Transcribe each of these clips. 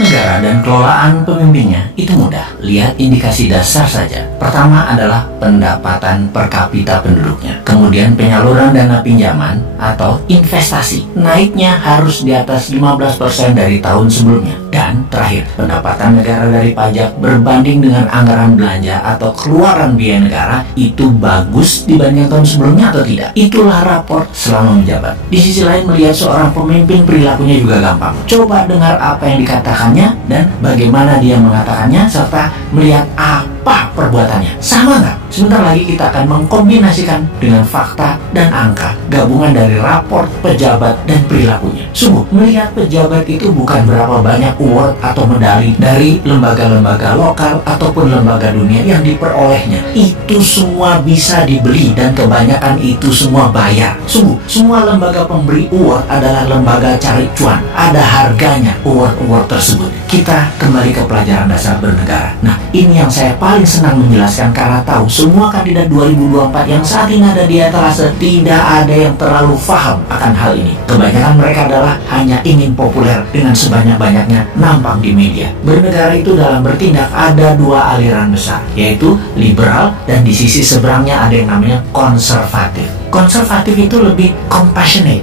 Melihat negara dan kelolaan pemimpinnya itu mudah. Lihat indikasi dasar saja. Pertama adalah pendapatan per kapita penduduknya. Kemudian penyaluran dana pinjaman atau investasi. Naiknya harus di atas 15% dari tahun sebelumnya. Dan terakhir, pendapatan negara dari pajak berbanding dengan anggaran belanja atau keluaran biaya negara itu bagus dibanding tahun sebelumnya atau tidak. Itulah raport selama menjabat. Di sisi lain, melihat seorang pemimpin perilakunya juga gampang. Coba dengar apa yang dikatakannya dan bagaimana dia mengatakannya serta melihat apa perbuatannya. Sama nggak? Sebentar lagi kita akan mengkombinasikan dengan fakta dan angka, gabungan dari raport, pejabat, dan perilakunya. Sungguh, melihat pejabat itu bukan berapa banyak award atau medali dari lembaga-lembaga lokal ataupun lembaga dunia yang diperolehnya. Itu semua bisa dibeli dan kebanyakan itu semua bayar. Sungguh, semua lembaga pemberi award adalah lembaga cari cuan. Ada harganya award-award tersebut. Kita kembali ke pelajaran dasar bernegara. Nah, ini yang saya paling senang menjelaskan karena tahu semua kandidat 2024 yang saat ini ada di etalase tidak ada yang terlalu paham akan hal ini. Kebanyakan mereka adalah hanya ingin populer dengan sebanyak-banyaknya nampak di media. Bernegara itu dalam bertindak ada dua aliran besar, yaitu liberal dan di sisi seberangnya ada yang namanya konservatif. Konservatif itu lebih compassionate.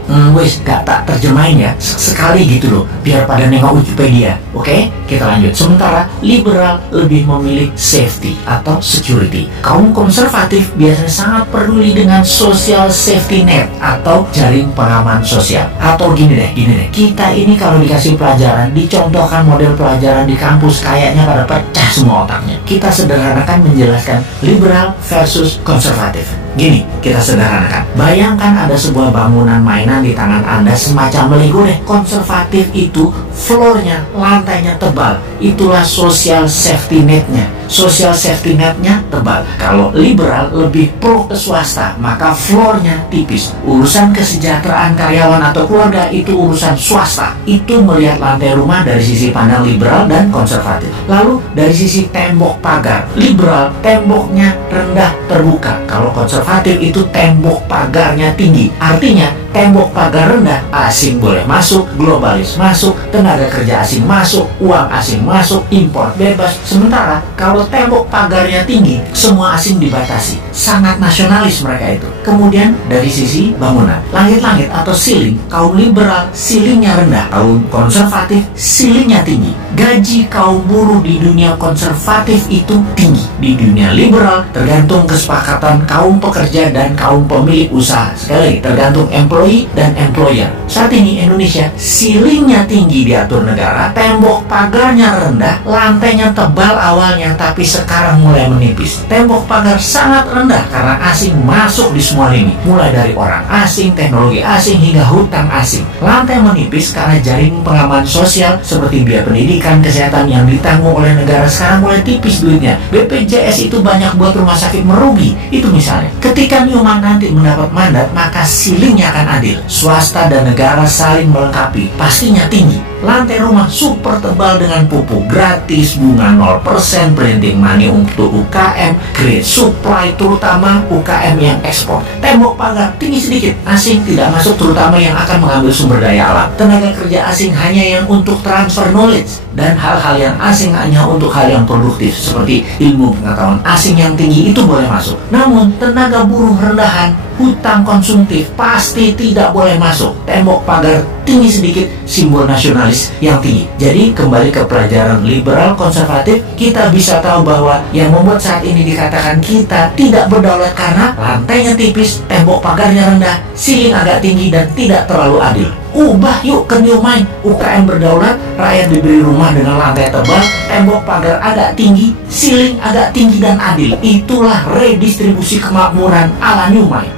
Gak tak terjemahin ya sekali gitu loh, biar pada nengok Wikipedia. Oke, kita lanjut. Sementara liberal lebih memilih safety atau security. Kaum konservatif biasanya sangat peduli dengan social safety net atau jaring pengaman sosial. Atau gini deh, kita ini kalau dikasih pelajaran, dicontohkan model pelajaran di kampus, kayaknya pada pecah semua otaknya. Kita sederhanakan menjelaskan liberal versus konservatif. Gini, kita sederhanakan. Bayangkan ada sebuah bangunan mainan di tangan Anda semacam Lego deh. Konservatif itu floornya, lantainya tebal. Itulah social safety netnya. Social safety netnya tebal. Kalau liberal lebih pro ke swasta, maka floornya tipis. Urusan kesejahteraan karyawan atau keluarga itu urusan swasta. Itu melihat lantai rumah dari sisi pandang liberal dan konservatif. Lalu dari sisi tembok pagar, liberal temboknya rendah terbuka. Kalau konservatif itu tembok pagarnya tinggi. Artinya tembok pagar rendah, asing boleh masuk, globalis masuk, tenaga kerja asing masuk, uang asing masuk, impor bebas. Sementara kalau tembok pagarnya tinggi, semua asing dibatasi. Sangat nasionalis mereka itu. Kemudian dari sisi bangunan, langit-langit atau ceiling, kaum liberal ceilingnya rendah, kaum konservatif ceilingnya tinggi. Gaji kaum buruh di dunia konservatif itu tinggi. Di dunia liberal tergantung kesepakatan kaum pekerja dan kaum pemilik usaha. Sekali lagi, tergantung employee dan employer. Saat ini Indonesia ceilingnya tinggi diatur negara, tembok pagarnya rendah, lantainya tebal awalnya tapi sekarang mulai menipis. Tembok pagar sangat rendah karena asing masuk di semua lini, mulai dari orang asing, teknologi asing hingga hutang asing. Lantai menipis karena jaring pengaman sosial seperti biaya pendidikan, kesehatan yang ditanggung oleh negara sekarang mulai tipis duitnya. BPJS itu banyak buat rumah sakit merugi. Itu misalnya. Ketika Newman nanti mendapat mandat, maka ceilingnya akan adil. Swasta dan negara saling melengkapi, pastinya tinggi. Lantai rumah super tebal dengan pupuk gratis, bunga 0%, printing money untuk UKM, great supply terutama UKM yang ekspor. Tembok pagar tinggi sedikit, asing tidak masuk terutama yang akan mengambil sumber daya alam. Tenaga kerja asing hanya yang untuk transfer knowledge dan hal-hal yang asing hanya untuk hal yang produktif seperti ilmu pengetahuan asing yang tinggi itu boleh masuk. Namun tenaga buruh rendahan, hutang konsumtif pasti tidak boleh masuk. Tembok pagar tinggi sedikit, simbol nasionalis yang tinggi. Jadi kembali ke pelajaran liberal konservatif, kita bisa tahu bahwa yang membuat saat ini dikatakan kita tidak berdaulat karena lantainya tipis, tembok pagarnya rendah, ceiling agak tinggi dan tidak terlalu adil. Ubah yuk ke new mind. UKM berdaulat, rakyat diberi rumah dengan lantai tebal, tembok pagar agak tinggi, ceiling agak tinggi dan adil. Itulah redistribusi kemakmuran ala new mind.